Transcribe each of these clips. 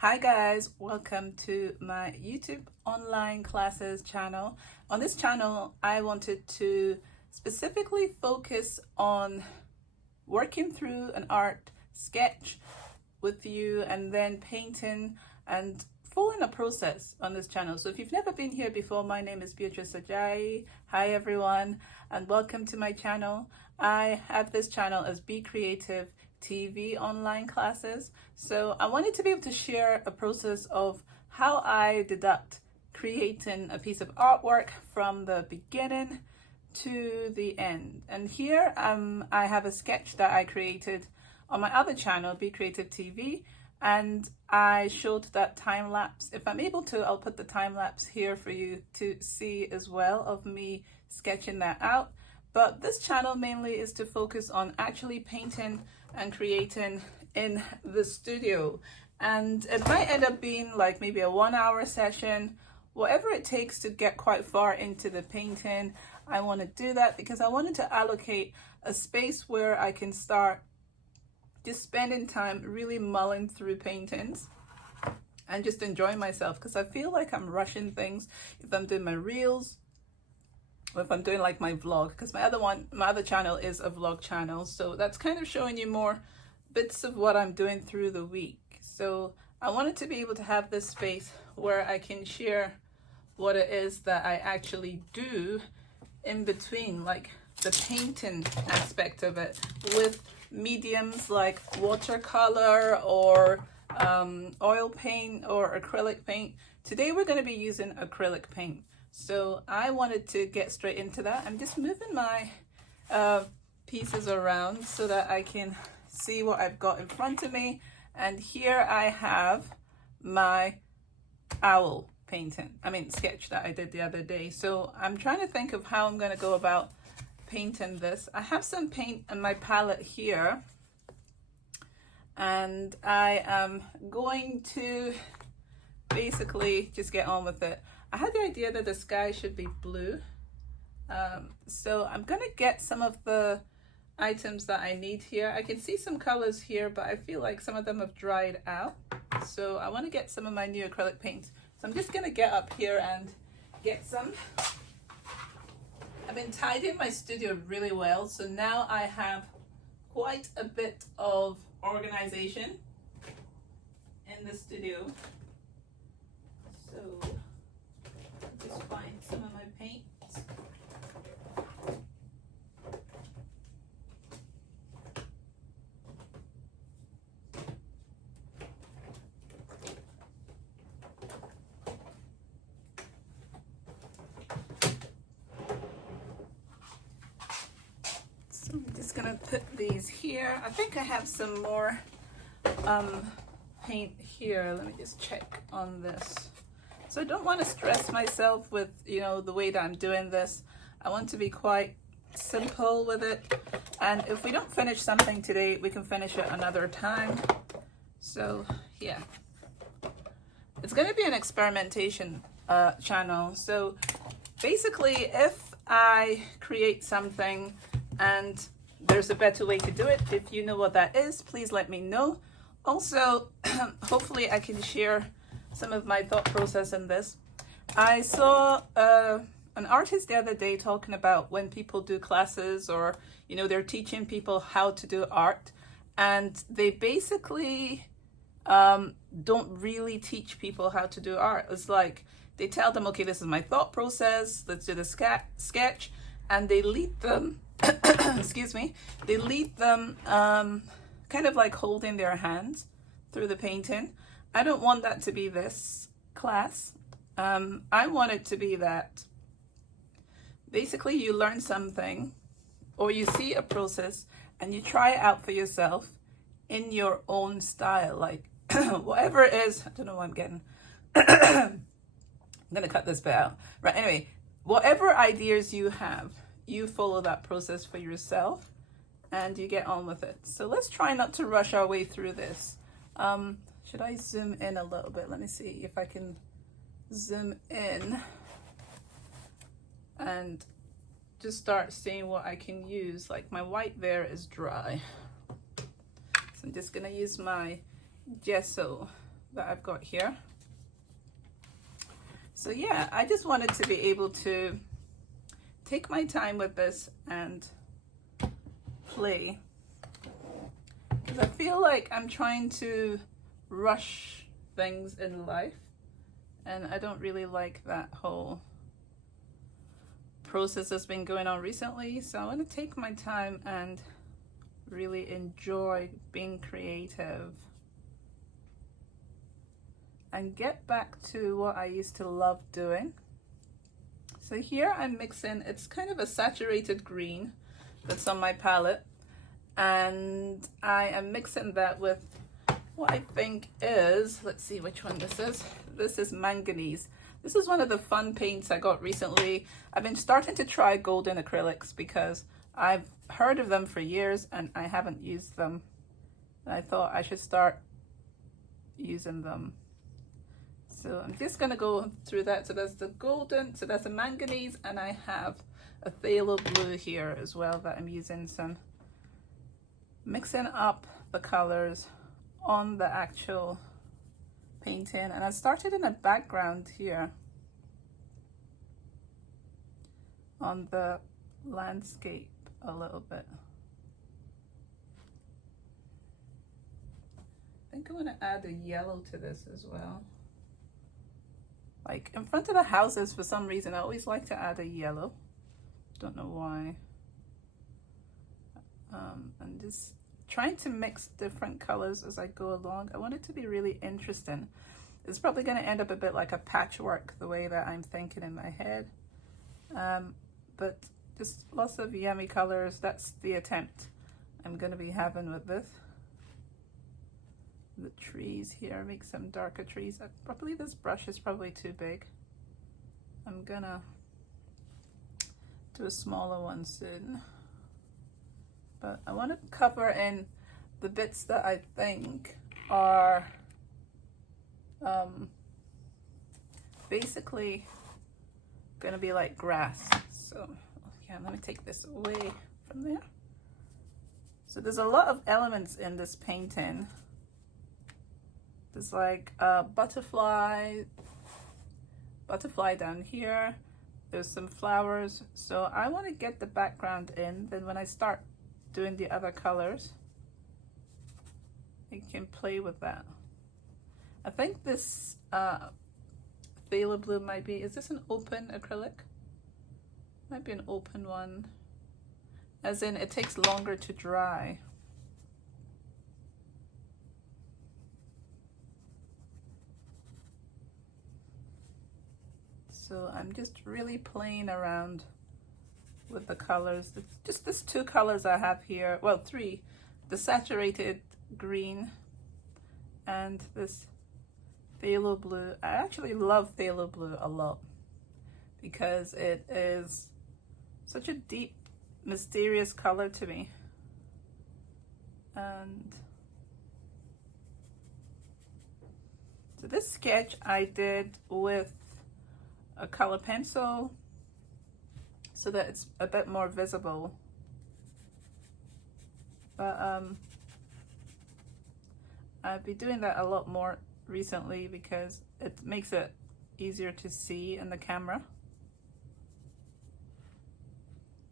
Hi guys, welcome to my YouTube online classes channel. On this channel, I wanted to specifically focus on working through an art sketch with you and then painting and following a process on this channel. So if you've never been here before, my name is Beatrice Ajayi. Hi everyone and welcome to my channel. I have this channel as Be Creative TV online classes. So I wanted to be able to share a process of how I deduct creating a piece of artwork from the beginning to the end. And here I have a sketch that I created on my other channel, Be Creative TV, and I showed that time lapse. If I'm able to, I'll put the time lapse here for you to see as well of me sketching that out. But this channel mainly is to focus on actually painting and creating in the studio. And it might end up being like maybe a 1 hour session, whatever it takes to get quite far into the painting. I want to do that because I wanted to allocate a space where I can start just spending time really mulling through paintings and just enjoying myself, because I feel like I'm rushing things if I'm doing my reels, or if I'm doing like my vlog, because my other channel is a vlog channel, so that's kind of showing you more bits of what I'm doing through the week. So I wanted to be able to have this space where I can share what it is that I actually do in between, like the painting aspect of it, with mediums like watercolor or oil paint or acrylic paint. Today we're going to be using acrylic paint. So I wanted to get straight into that. I'm just moving my pieces around so that I can see what I've got in front of me. And here I have my owl sketch that I did the other day. So I'm trying to think of how I'm going to go about painting this. I have some paint in my palette here, and I am going to basically just get on with it. I had the idea that the sky should be blue. So I'm going to get some of the items that I need here. I can see some colors here, but I feel like some of them have dried out. So I want to get some of my new acrylic paints. So I'm just going to get up here and get some. I've been tidying my studio really well. So now I have quite a bit of organization in the studio. So just find some of my paints. So I'm just gonna put these here. I think I have some more paint here. Let me just check on this. So I don't want to stress myself with, the way that I'm doing this. I want to be quite simple with it. And if we don't finish something today, we can finish it another time. So yeah, it's going to be an experimentation channel. So basically, if I create something and there's a better way to do it, if you know what that is, please let me know. Also, hopefully I can share some of my thought process in this. I saw an artist the other day talking about when people do classes, or they're teaching people how to do art, and they basically don't really teach people how to do art. It's like they tell them, okay, this is my thought process, let's do the sketch, and they lead them excuse me, they lead them kind of like holding their hands through the painting. I don't want that to be this class. I want it to be that basically you learn something, or you see a process and you try it out for yourself in your own style, like whatever it is. I don't know what I'm getting. I'm gonna cut this bit out. Right, anyway, whatever ideas you have, you follow that process for yourself and you get on with it. So let's try not to rush our way through this. Should I zoom in a little bit? Let me see if I can zoom in and just start seeing what I can use. Like my white there is dry. So I'm just gonna use my gesso that I've got here. So yeah, I just wanted to be able to take my time with this and play, because I feel like I'm trying to rush things in life, and I don't really like that whole process that's been going on recently. So I want to take my time and really enjoy being creative and get back to what I used to love doing. So here I'm mixing, it's kind of a saturated green that's on my palette, and I am mixing that with what I think is, let's see which one this is. This is manganese. This is one of the fun paints I got recently. I've been starting to try golden acrylics because I've heard of them for years and I haven't used them. And I thought I should start using them. So I'm just gonna go through that. So that's the golden, so that's a manganese, and I have a phthalo blue here as well that I'm using. So I'm mixing up the colors on the actual painting, and I started in a background here on the landscape a little bit. I think I want to add a yellow to this as well. Like in front of the houses, for some reason, I always like to add a yellow. Don't know why. And just trying to mix different colors as I go along. I want it to be really interesting. It's probably going to end up a bit like a patchwork, the way that I'm thinking in my head. But just lots of yummy colors. That's the attempt I'm going to be having with this. The trees here, make some darker trees. Probably this brush is probably too big. I'm gonna do a smaller one soon. But I want to cover in the bits that I think are basically gonna be like grass. So yeah, let me take this away from there. So there's a lot of elements in this painting. There's like a butterfly down here. There's some flowers. So I want to get the background in. Then when I start doing the other colors, I can play with that. I think this phthalo blue might be, is this an open acrylic? Might be an open one. As in, it takes longer to dry. So I'm just really playing around with the colors. It's just these two colors I have here, well, three, the saturated green and this phthalo blue. I actually love phthalo blue a lot because it is such a deep, mysterious color to me. And so this sketch I did with a color pencil so that it's a bit more visible. But I've been doing that a lot more recently because it makes it easier to see in the camera.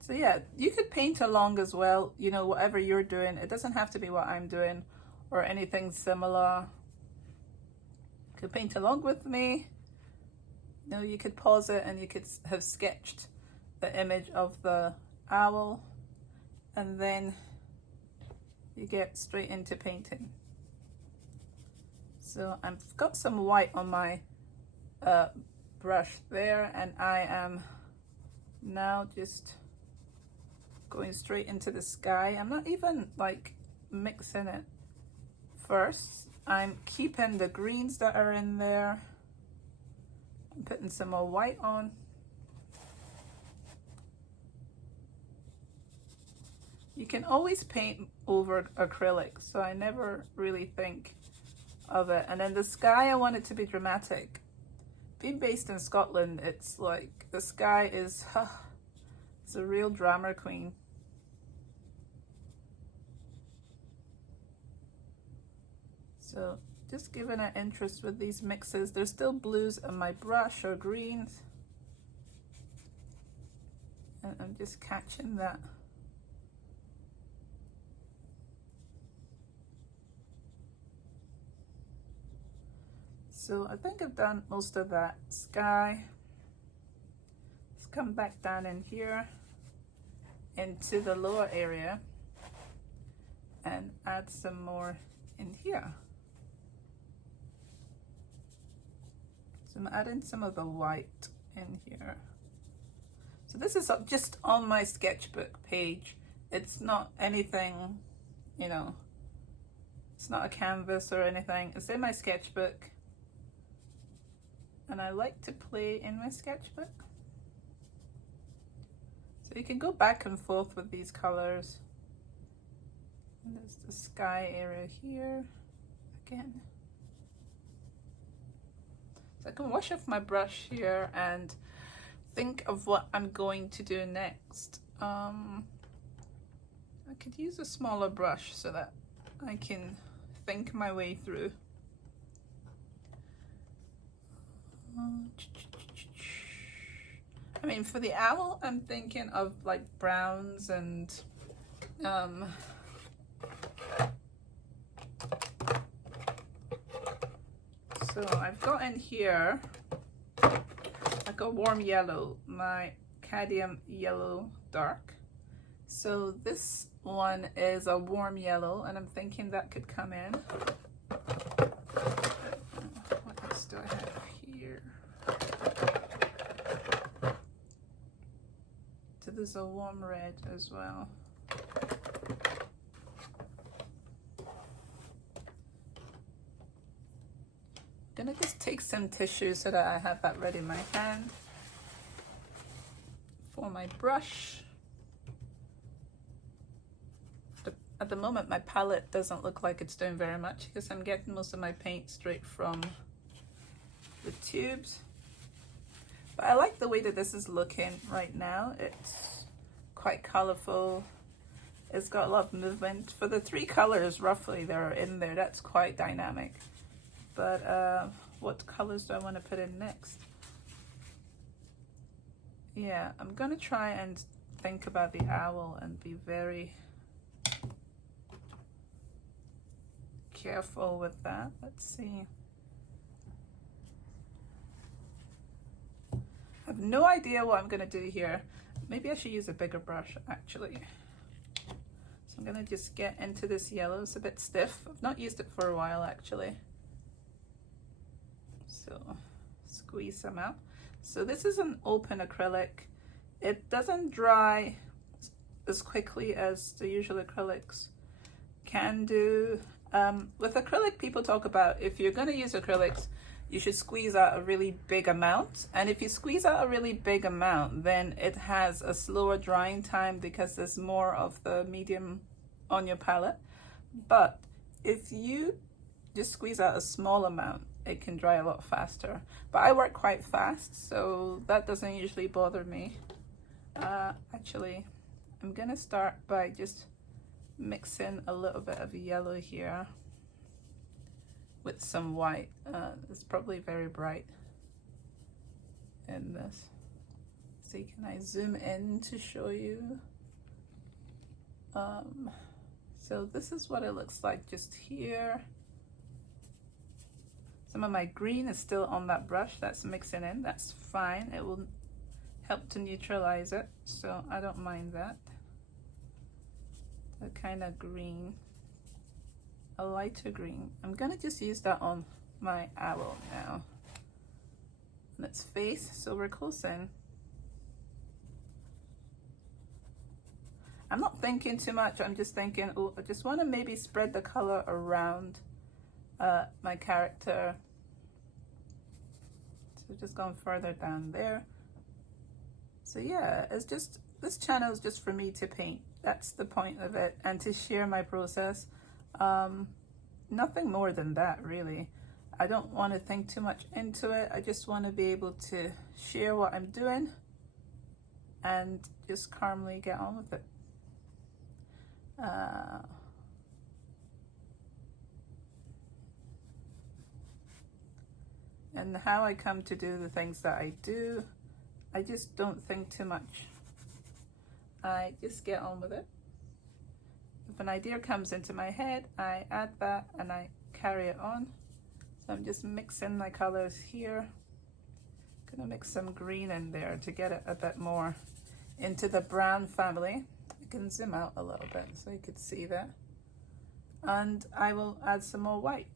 So yeah, you could paint along as well, you know, whatever you're doing. It doesn't have to be what I'm doing or anything similar. You could paint along with me. You know, you could pause it and you could have sketched the image of the owl, and then you get straight into painting. So I've got some white on my brush there, and I am now just going straight into the sky. I'm not even like mixing it first. I'm keeping the greens that are in there. I'm putting some more white on. You can always paint over acrylic, so I never really think of it. And then the sky, I want it to be dramatic. Being based in Scotland, it's like the sky is, it's a real drama queen. So just giving an interest with these mixes. There's still blues on my brush or greens. And I'm just catching that. So I think I've done most of that sky. Let's come back down in here into the lower area and add some more in here. So I'm adding some of the white in here. So this is just on my sketchbook page. It's not anything, you know, it's not a canvas or anything. It's in my sketchbook. And I like to play in my sketchbook. So you can go back and forth with these colors. And there's the sky area here again. So I can wash off my brush here and think of what I'm going to do next. I could use a smaller brush so that I can think my way through. I mean, for the owl, I'm thinking of like browns and so I've got in here like a warm yellow, my cadmium yellow dark. So this one is a warm yellow, and I'm thinking that could come in. What else do I have here? So there's a warm red as well. I'm gonna just take some tissue so that I have that ready in my hand for my brush. At the moment, my palette doesn't look like it's doing very much because I'm getting most of my paint straight from the tubes. But I like the way that this is looking right now. It's quite colorful. It's got a lot of movement. For the 3 colors roughly that are in there, that's quite dynamic. But what colors do I want to put in next? Yeah, I'm gonna try and think about the owl and be very careful with that. Let's see. I have no idea what I'm gonna do here. Maybe I should use a bigger brush actually. So I'm gonna just get into this yellow. It's a bit stiff. I've not used it for a while actually. So squeeze some out. So this is an open acrylic. It doesn't dry as quickly as the usual acrylics can do. With acrylic, people talk about if you're going to use acrylics, you should squeeze out a really big amount. And if you squeeze out a really big amount, then it has a slower drying time because there's more of the medium on your palette. But if you just squeeze out a small amount, it can dry a lot faster. But I work quite fast, so that doesn't usually bother me. Actually, I'm going to start by just mixing a little bit of yellow here with some white. It's probably very bright in this. See, can I zoom in to show you? So this is what it looks like just here. Some of my green is still on that brush. That's mixing in. That's fine. It will help to neutralize it, so I don't mind that. A kind of green, a lighter green. I'm gonna just use that on my owl now. And its face, so we're close in. I'm not thinking too much. I'm just thinking, oh, I just want to maybe spread the color around my character. So just going further down there. So yeah, it's just, this channel is just for me to paint. That's the point of it, and to share my process. Nothing more than that, really. I don't want to think too much into it. I just want to be able to share what I'm doing and just calmly get on with it. And how I come to do the things that I do, I just don't think too much. I just get on with it. If an idea comes into my head, I add that and I carry it on. So I'm just mixing my colors here. Gonna mix some green in there to get it a bit more into the brown family. I can zoom out a little bit so you could see that. And I will add some more white.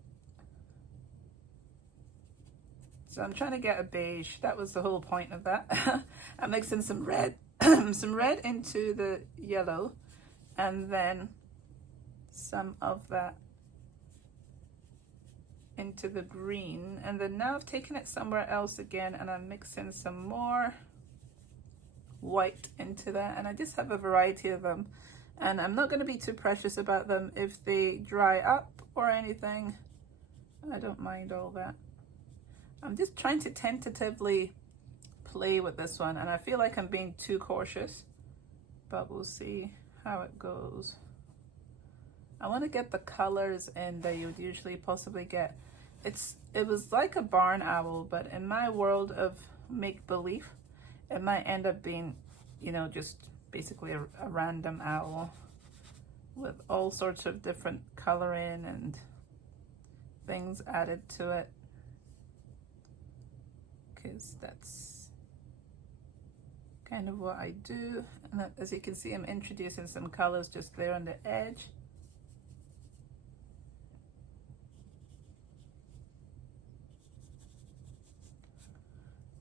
So I'm trying to get a beige. That was the whole point of that. I'm mixing some red, some red into the yellow, and then some of that into the green. And then now I've taken it somewhere else again, and I'm mixing some more white into that. And I just have a variety of them. And I'm not going to be too precious about them. If they dry up or anything, I don't mind all that. I'm just trying to tentatively play with this one, and I feel like I'm being too cautious, but we'll see how it goes. I want to get the colors in that you would usually possibly get. It was like a barn owl, but in my world of make-believe, it might end up being, you know, just basically a random owl with all sorts of different coloring and things added to it. Because that's kind of what I do. And as you can see, I'm introducing some colors just there on the edge.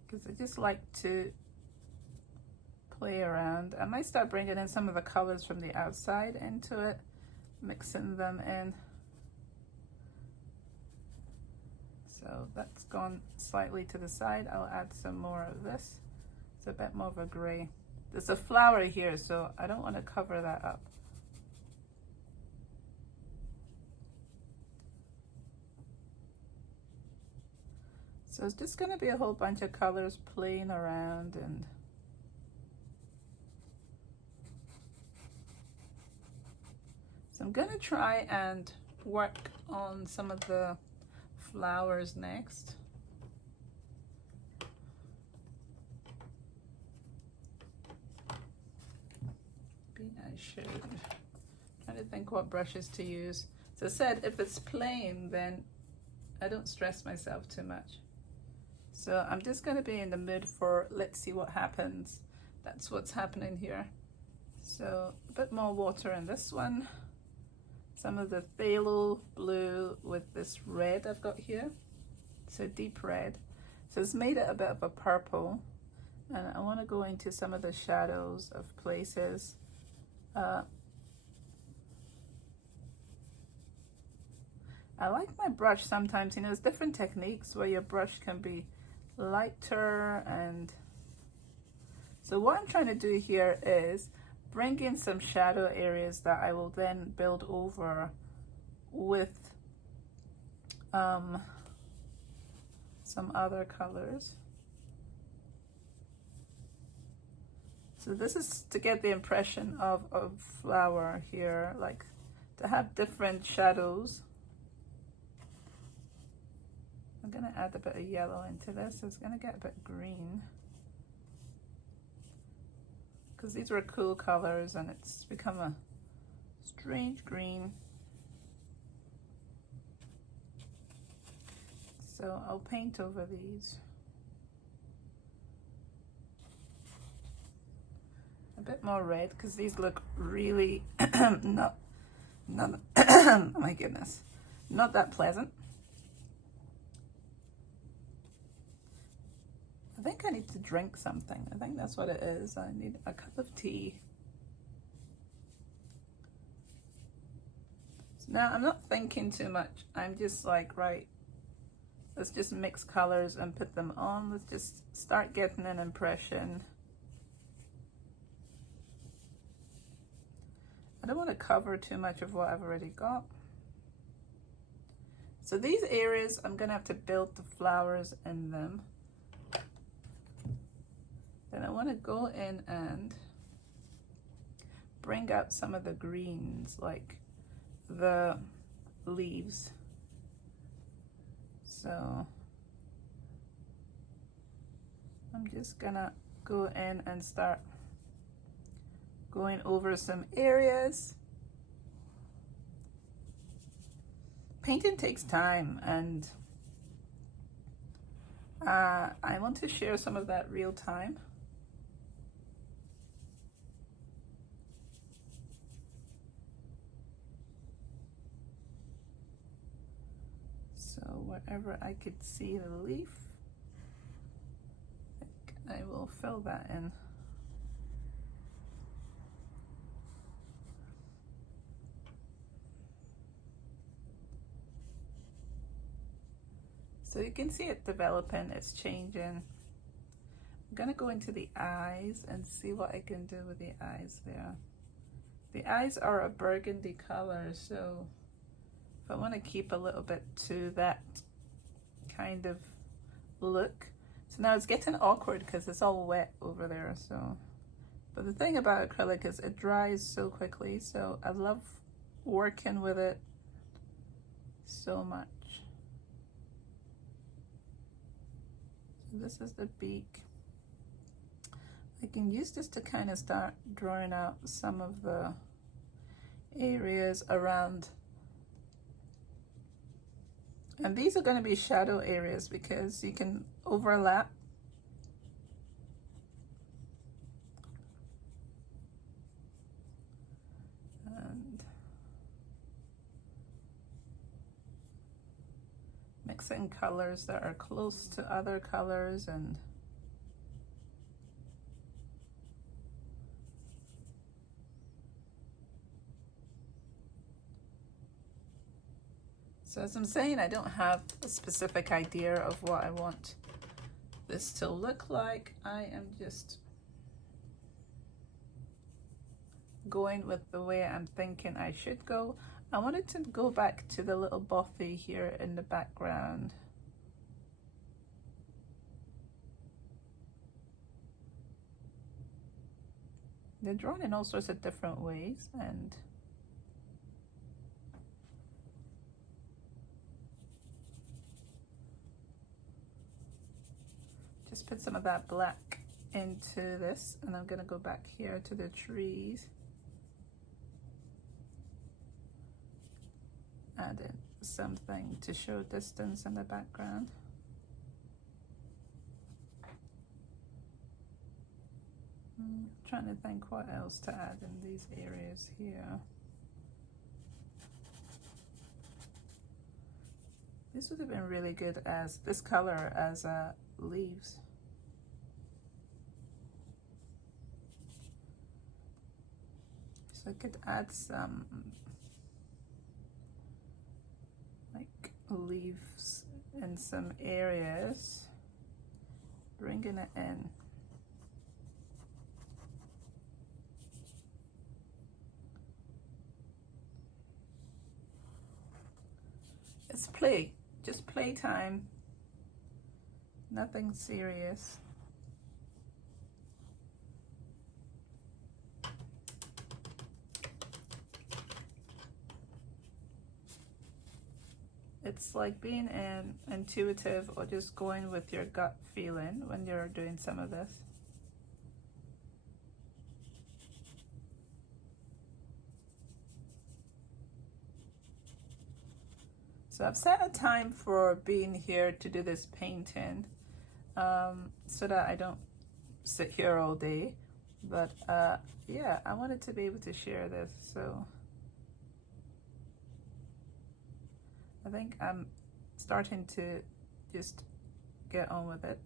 Because I just like to play around. I might start bringing in some of the colors from the outside into it, mixing them in. So that's gone slightly to the side. I'll add some more of this. It's a bit more of a gray. There's a flower here, so I don't want to cover that up. So it's just going to be a whole bunch of colors playing around, and so I'm going to try and work on some of the flowers next. Maybe I should. Trying to think what brushes to use. So I said if it's plain, then I don't stress myself too much. So I'm just going to be in the mood for let's see what happens. That's what's happening here. So a bit more water in this one. Some of the phthalo blue with this red I've got here. So deep red. So it's made it a bit of a purple. And I want to go into some of the shadows of places. I like my brush sometimes, you know, there's different techniques where your brush can be lighter. And so what I'm trying to do here is bring in some shadow areas that I will then build over with some other colors. So this is to get the impression of a flower here, like to have different shadows. I'm gonna add a bit of yellow into this. So it's gonna get a bit green, because these were cool colors and it's become a strange green. So I'll paint over these. A bit more red, because these look really not oh my goodness, not that pleasant. I think I need to drink something. I think that's what it is. I need a cup of tea. So now I'm not thinking too much. I'm just like, right, let's just mix colors and put them on. Let's just start getting an impression. I don't want to cover too much of what I've already got. So these areas, I'm going to have to build the flowers in them. Then I want to go in and bring out some of the greens, like the leaves. So I'm just gonna go in and start going over some areas. Painting takes time, and I want to share some of that real time. So wherever I could see the leaf, I will fill that in. So you can see it developing, it's changing. I'm gonna go into the eyes and see what I can do with the eyes there. The eyes are a burgundy color, so if I want to keep a little bit to that kind of look. So now it's getting awkward because it's all wet over there. So, but the thing about acrylic is it dries so quickly, so I love working with it so much. So this is the beak. I can use this to kind of start drawing out some of the areas around. And these are going to be shadow areas because you can overlap. And mixing colors that are close to other colors, and so as I'm saying, I don't have a specific idea of what I want this to look like. I am just going with the way I'm thinking I should go. I wanted to go back to the little bothy here in the background. They're drawn in all sorts of different ways, and just put some of that black into this, and I'm gonna go back here to the trees. Add in something to show distance in the background. Trying to think what else to add in these areas here. This would have been really good as this color as leaves. So I could add some like leaves in some areas, bringing it in. It's play, just playtime, nothing serious. It's like being intuitive or just going with your gut feeling when you're doing some of this. So I've set a time for being here to do this painting, so that I don't sit here all day. But yeah, I wanted to be able to share this, so I think I'm starting to just get on with it.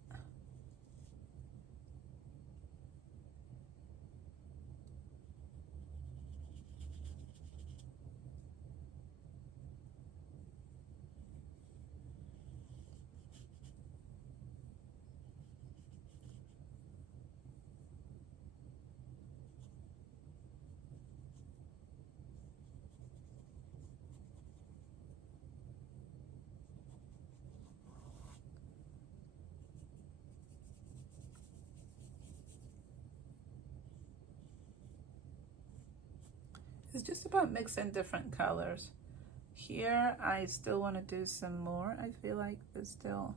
It's just about mixing different colors. Here, I still want to do some more. I feel like there's still,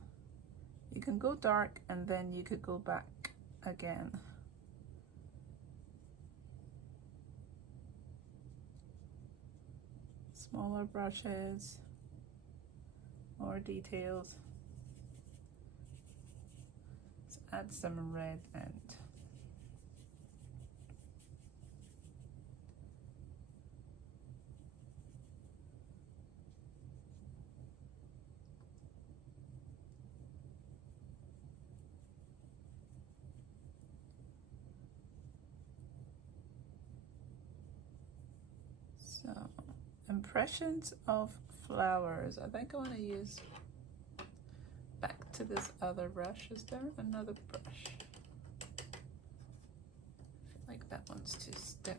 you can go dark and then you could go back again. Smaller brushes, more details. Let's add some red and so impressions of flowers. I think I want to use back to this other brush. Is there another brush? I feel like that one's too stiff.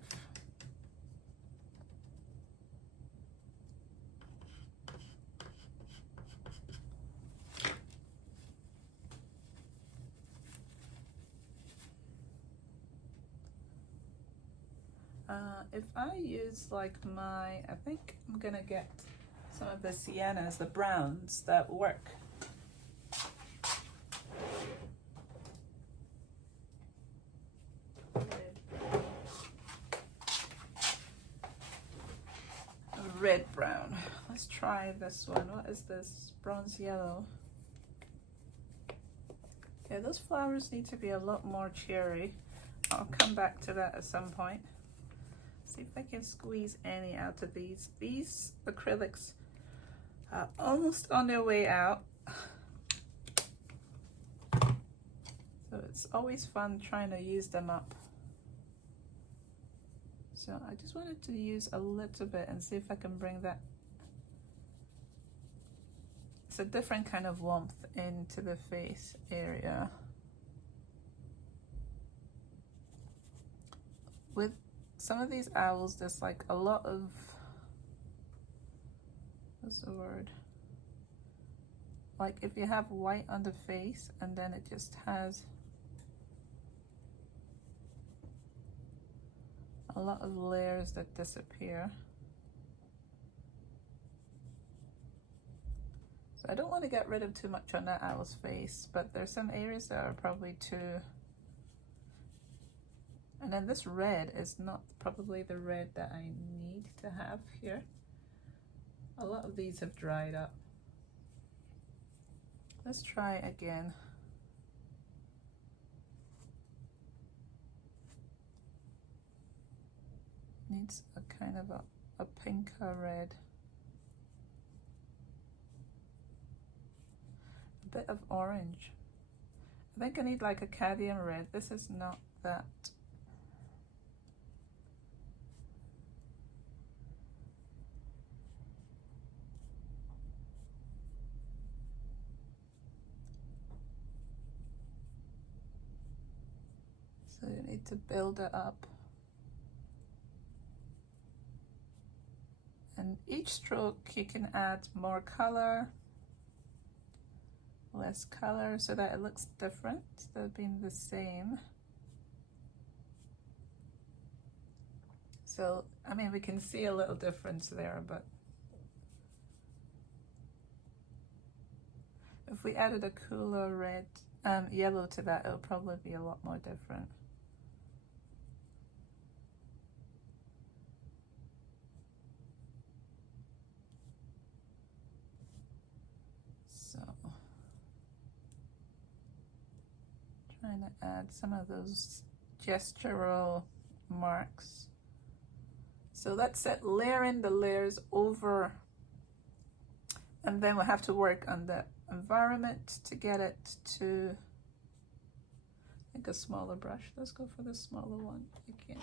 If I use like I think I'm gonna get some of the siennas, the browns that work. Red brown. Let's try this one. What is this? Bronze yellow. Yeah, those flowers need to be a lot more cheery. I'll come back to that at some point. See if I can squeeze any out of these. These acrylics are almost on their way out. So it's always fun trying to use them up. So I just wanted to use a little bit and see if I can bring that. It's a different kind of warmth into the face area. With some of these owls, there's like a lot of, what's the word? Like if you have white on the face and then it just has a lot of layers that disappear. So I don't want to get rid of too much on that owl's face, but there's some areas that are probably too. And then this red is not probably the red that I need to have here. A lot of these have dried up. Let's try again. Needs a kind of a pinker red. A bit of orange. I think I need like a cadmium red. This is not that. So you need to build it up. And each stroke you can add more color, less color, so that it looks different instead of being the same. So, I mean, we can see a little difference there, but if we added a cooler red, yellow to that, it'll probably be a lot more different. So, trying to add some of those gestural marks. So that's it, layering the layers over, and then we'll have to work on the environment to get it to, I think, a smaller brush. Let's go for the smaller one again.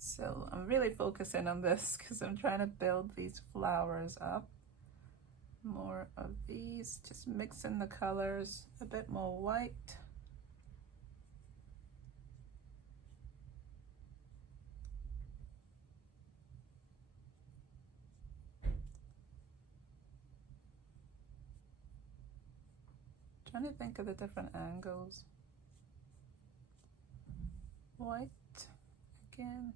So I'm really focusing on this because I'm trying to build these flowers up. More of these, just mixing the colors, a bit more white. Trying to think of the different angles. white again.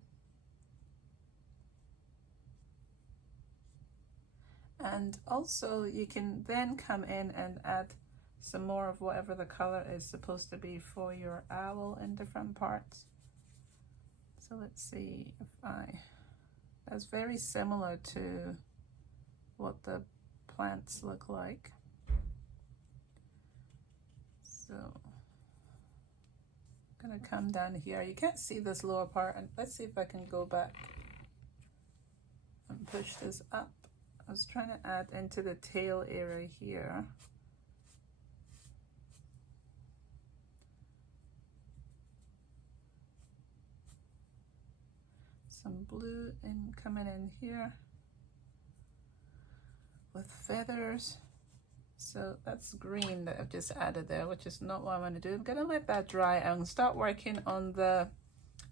And also you can then come in and add some more of whatever the color is supposed to be for your owl in different parts. So let's see if that's very similar to what the plants look like. So I'm gonna come down here. You can't see this lower part, and let's see if I can go back and push this up. I was trying to add into the tail area here. Some blue and coming in here with feathers. So that's green that I've just added there, which is not what I want to do. I'm gonna let that dry and start working on the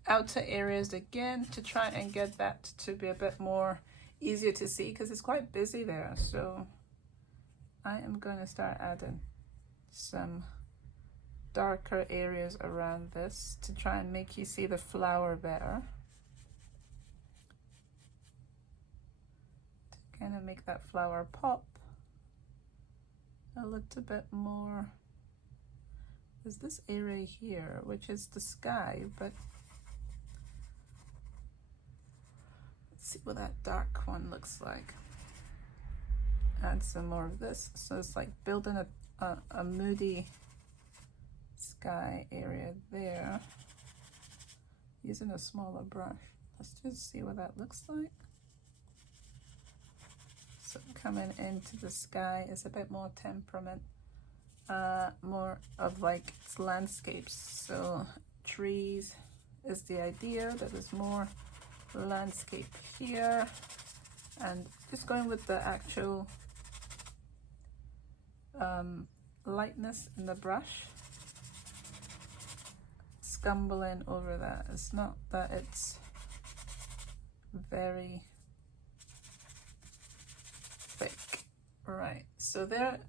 outer areas again to try and get that to be a bit more easier to see, because it's quite busy there. So I am going to start adding some darker areas around this to try and make you see the flower better, to kind of make that flower pop a little bit more. There's this area here which is the sky, but see what that dark one looks like. Add some more of this, so it's like building a moody sky area there using a smaller brush. Let's just see what that looks like. So coming into the sky is a bit more temperament, more of like it's landscapes. So trees is the idea, that there's more landscape here, and just going with the actual lightness in the brush, scumbling over that. It's not that it's very thick. Right, so there,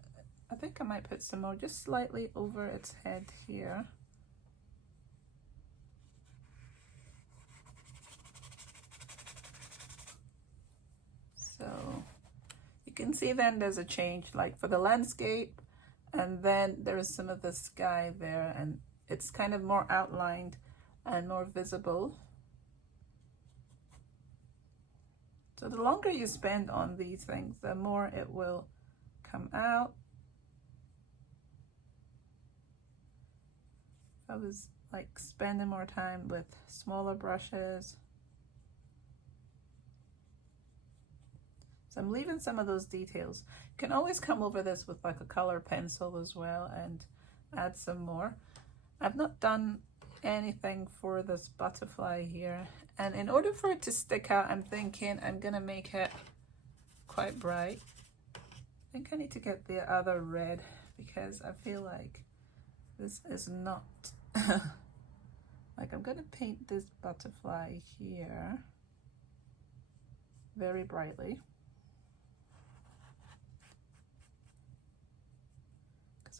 I think I might put some more just slightly over its head here. So you can see then there's a change, like for the landscape, and then there is some of the sky there, and it's kind of more outlined and more visible. So the longer you spend on these things, the more it will come out. I was like spending more time with smaller brushes. So I'm leaving some of those details. You can always come over this with like a color pencil as well and add some more. I've not done anything for this butterfly here. And in order for it to stick out, I'm thinking I'm gonna make it quite bright. I think I need to get the other red, because I feel like this is not, like I'm gonna paint this butterfly here very brightly,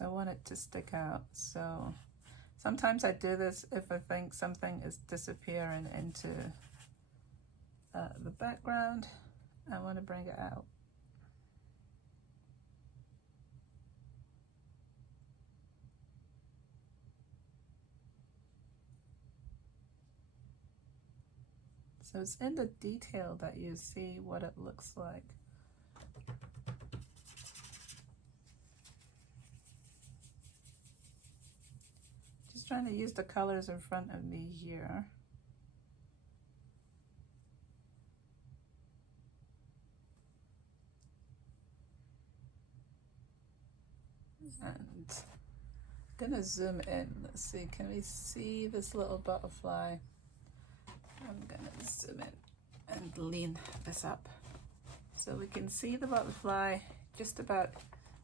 I want it to stick out. So sometimes I do this if I think something is disappearing into the background. I want to bring it out. So it's in the detail that you see what it looks like. Trying to use the colors in front of me here. And I'm gonna zoom in. Let's see, can we see this little butterfly? I'm gonna zoom in and lean this up so we can see the butterfly just about.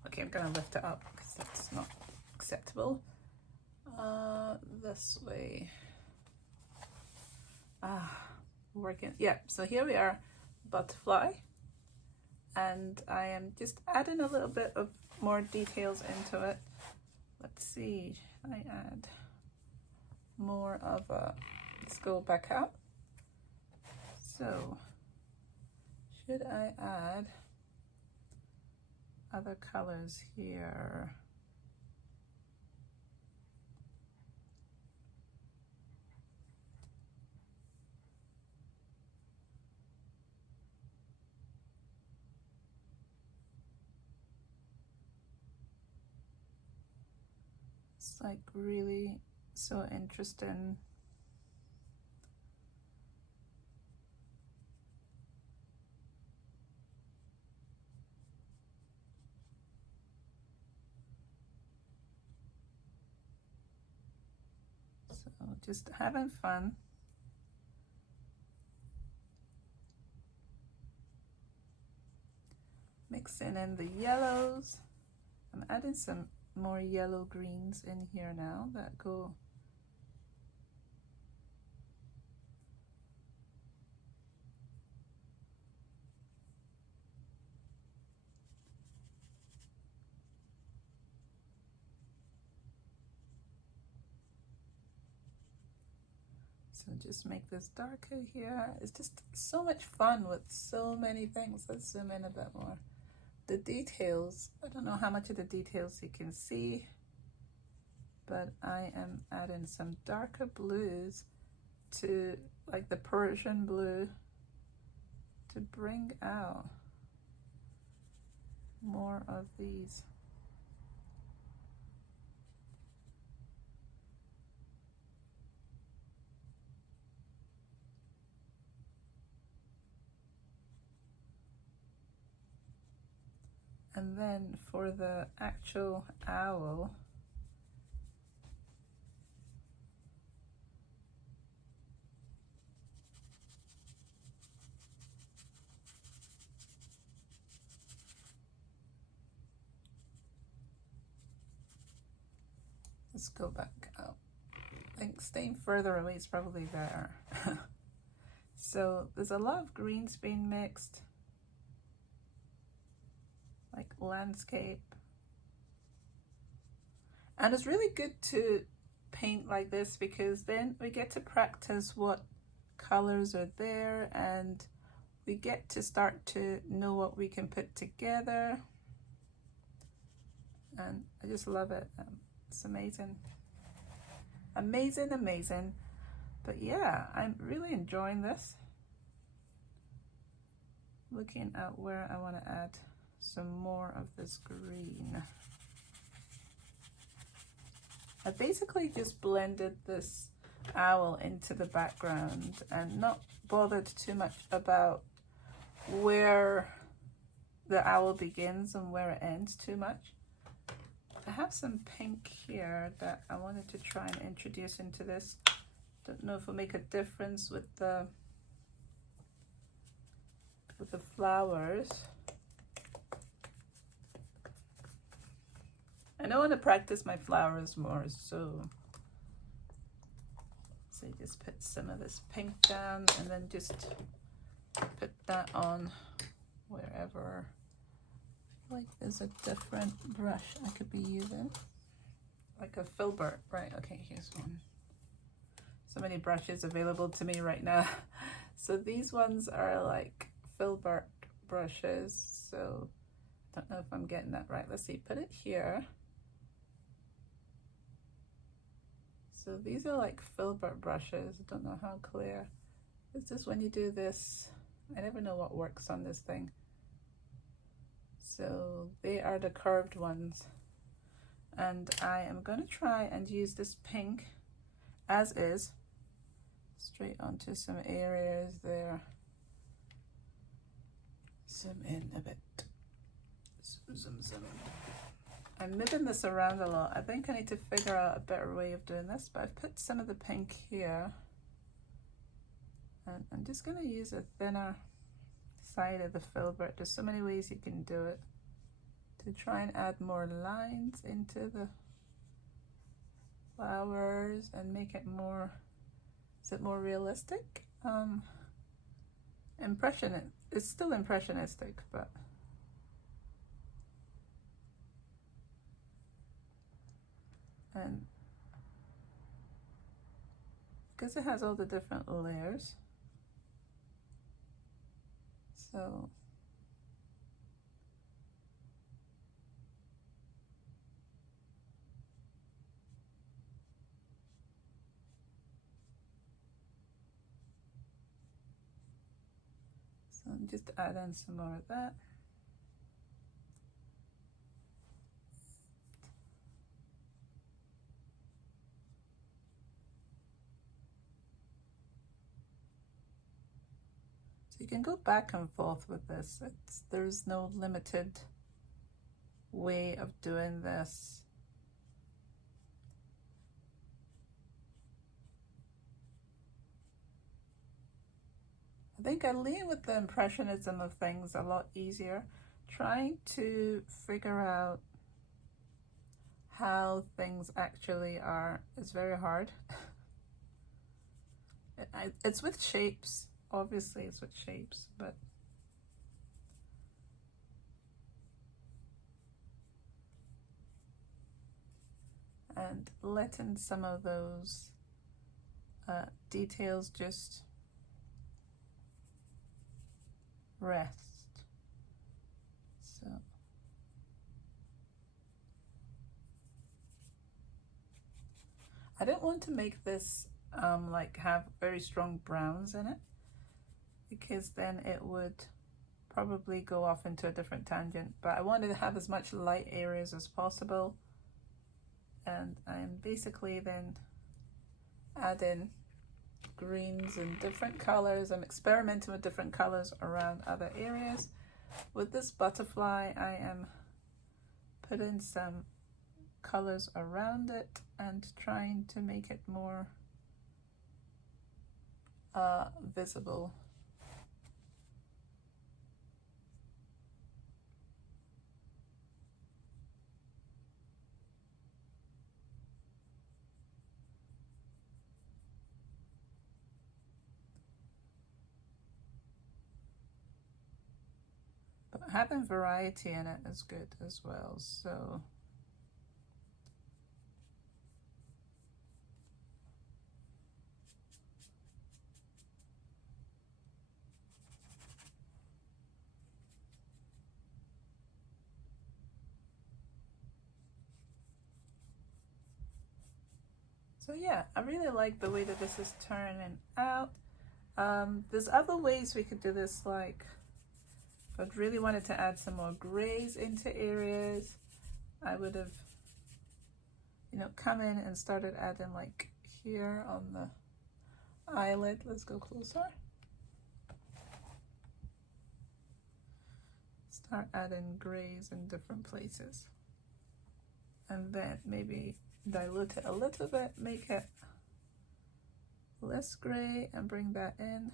Okay, I'm gonna lift it up because that's not acceptable. This way. Working. Yeah, so here we are, butterfly, and I am just adding a little bit of more details into it. Let's see, I add more of a Let's go back out. So, should I add other colors here? It's like really so interesting. So just having fun. Mixing in the yellows. I'm adding some more yellow greens in here now that go so just make this darker here. It's just so much fun with so many things. Let's zoom in a bit more. The details, I don't know how much of the details you can see, but I am adding some darker blues to like the Persian blue to bring out more of these. And then for the actual owl, let's go back out. I think staying further away is probably there. So there's a lot of greens being mixed, like landscape. And it's really good to paint like this because then we get to practice what colors are there and we get to start to know what we can put together. And I just love it. It's amazing. Amazing, amazing. But yeah, I'm really enjoying this. Looking at where I want to add some more of this green. I basically just blended this owl into the background and not bothered too much about where the owl begins and where it ends too much. I have some pink here that I wanted to try and introduce into this. Don't know if it'll make a difference with the flowers. I know I want to practice my flowers more, so just put some of this pink down and then just put that on wherever. I feel like there's a different brush I could be using, like a filbert, right? Okay, here's one. So many brushes available to me right now. So these ones are like filbert brushes, so I don't know if I'm getting that right. Let's see, put it here. So these are like filbert brushes. I don't know how clear. It's just when you do this, I never know what works on this thing. So they are the curved ones. And I am going to try and use this pink as is, straight onto some areas there. Zoom in a bit. Zoom in. I'm moving this around a lot. I think I need to figure out a better way of doing this, but I've put some of the pink here. And I'm just going to use a thinner side of the filbert. There's so many ways you can do it to try and add more lines into the flowers and make it more, is it more realistic? It's still impressionistic, but and because it has all the different layers. So just add in some more of that. So you can go back and forth with this. There's no limited way of doing this. I think I lean with the impressionism of things a lot easier. Trying to figure out how things actually are is very hard. It's with shapes, obviously it's with shapes, but and letting some of those details just rest. So I don't want to make this like have very strong browns in it, because then it would probably go off into a different tangent, but I wanted to have as much light areas as possible, and I'm basically then adding greens and different colors. I'm experimenting with different colors around other areas. With this butterfly, I am putting some colors around it and trying to make it more visible. But having variety in it is good as well. So yeah, I really like the way that this is turning out. There's other ways we could do this, like if I'd really wanted to add some more grays into areas, I would have, you know, come in and started adding, like here on the eyelid. Let's go closer. Start adding grays in different places. And then maybe dilute it a little bit, make it less gray, and bring that in.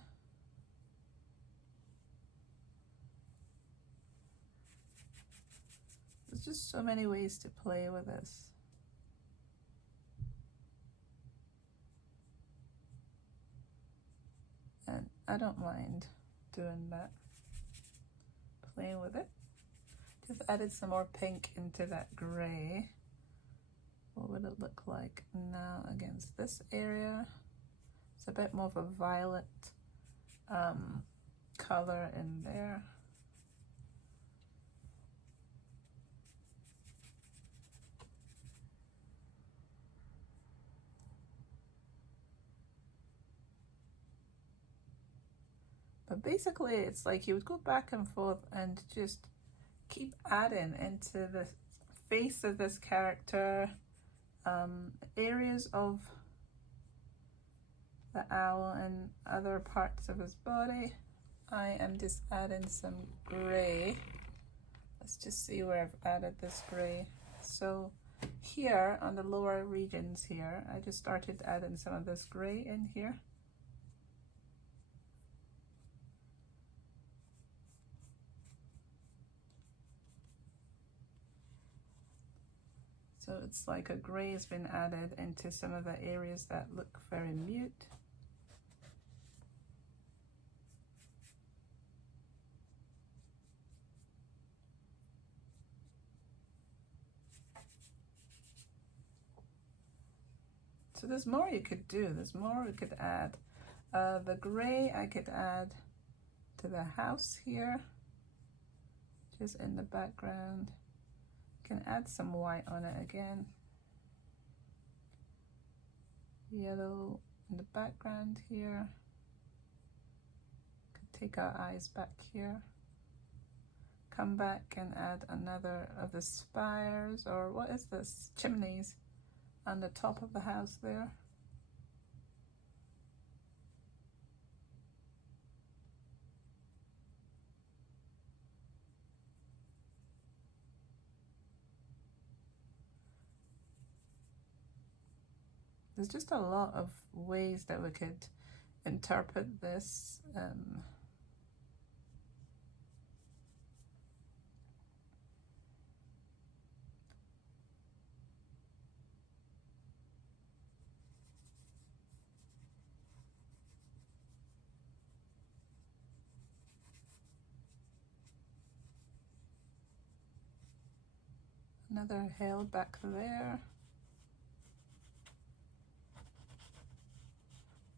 There's just so many ways to play with this. And I don't mind doing that, playing with it. Just added some more pink into that gray. What would it look like now against this area? It's a bit more of a violet color in there. But basically it's like you would go back and forth and just keep adding into the face of this character, areas of the owl and other parts of his body. I am just adding some gray. Let's just see where I've added this gray. So here on the lower regions here, I just started adding some of this gray in here. So it's like a gray has been added into some of the areas that look very mute. So there's more you could do. There's more we could add. The gray I could add to the house here, just in the background. You can add some white on it again. Yellow in the background here. Could take our eyes back here. Come back and add another of the spires, or what is this? Chimneys on the top of the house there. There's just a lot of ways that we could interpret this. Another hill back there.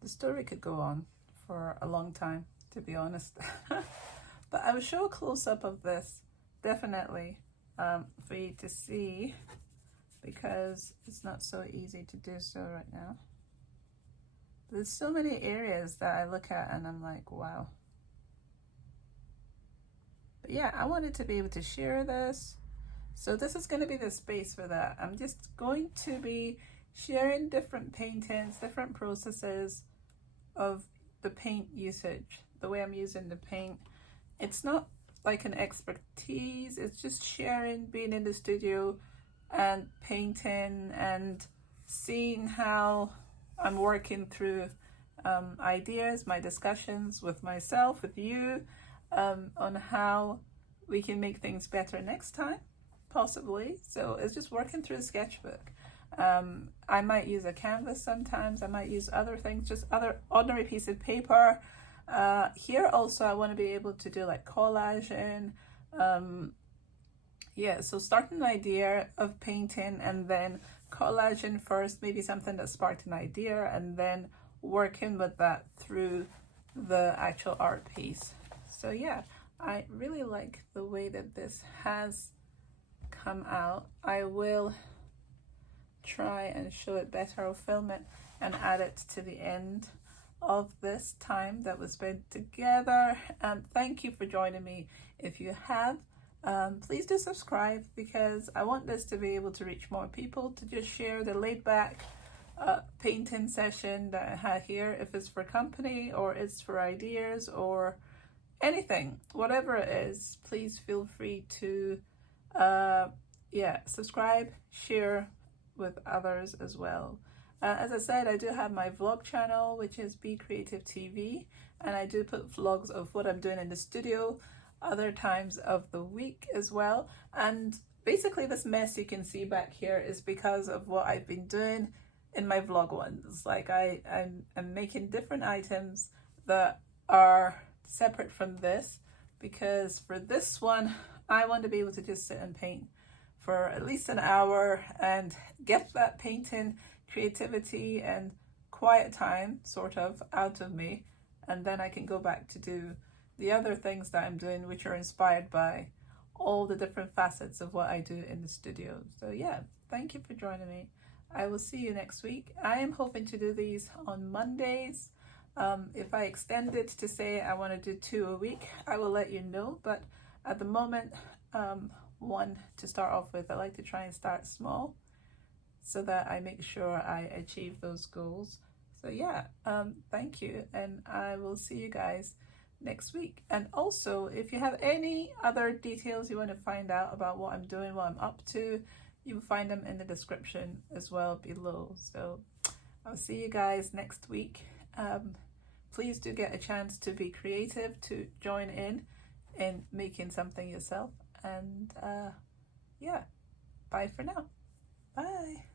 The story could go on for a long time, to be honest. But I will show a close-up of this, definitely, for you to see, because it's not so easy to do so right now. There's so many areas that I look at and I'm like, wow. But yeah, I wanted to be able to share this. So this is going to be the space for that. I'm just going to be sharing different paintings, different processes of the paint usage, the way I'm using the paint. It's not like an expertise, it's just sharing, being in the studio and painting and seeing how I'm working through ideas, my discussions with myself, with you, on how we can make things better next time, possibly. So it's just working through the sketchbook. I might use a canvas sometimes, I might use other things, just other ordinary piece of paper. Here also I want to be able to do like collaging. Yeah, so starting an idea of painting and then collaging first, maybe something that sparked an idea, and then working with that through the actual art piece. So yeah, I really like the way that this has come out. I will try and show it better. I'll film it and add it to the end of this time that we spent together. Thank you for joining me. If you have, please do subscribe, because I want this to be able to reach more people, to just share the laid back painting session that I had here. If it's for company or it's for ideas or anything, whatever it is, please feel free to subscribe, share with others as well. As I said, I do have my vlog channel, which is Be Creative TV, and I do put vlogs of what I'm doing in the studio other times of the week as well. And basically this mess you can see back here is because of what I've been doing in my vlog ones. Like I'm making different items that are separate from this, because for this one I want to be able to just sit and paint for at least an hour and get that painting creativity and quiet time sort of out of me, and then I can go back to do the other things that I'm doing, which are inspired by all the different facets of what I do in the studio. So yeah, thank you for joining me. I will see you next week. I am hoping to do these on Mondays. If I extend it to say I want to do 2 a week, I will let you know, but at the moment, one to start off with. I like to try and start small so that I make sure I achieve those goals. So yeah, thank you, and I will see you guys next week. And also, if you have any other details you want to find out about what I'm doing, what I'm up to, you will find them in the description as well below. So I'll see you guys next week. Please do get a chance to be creative, to join in making something yourself. And yeah, bye for now. Bye.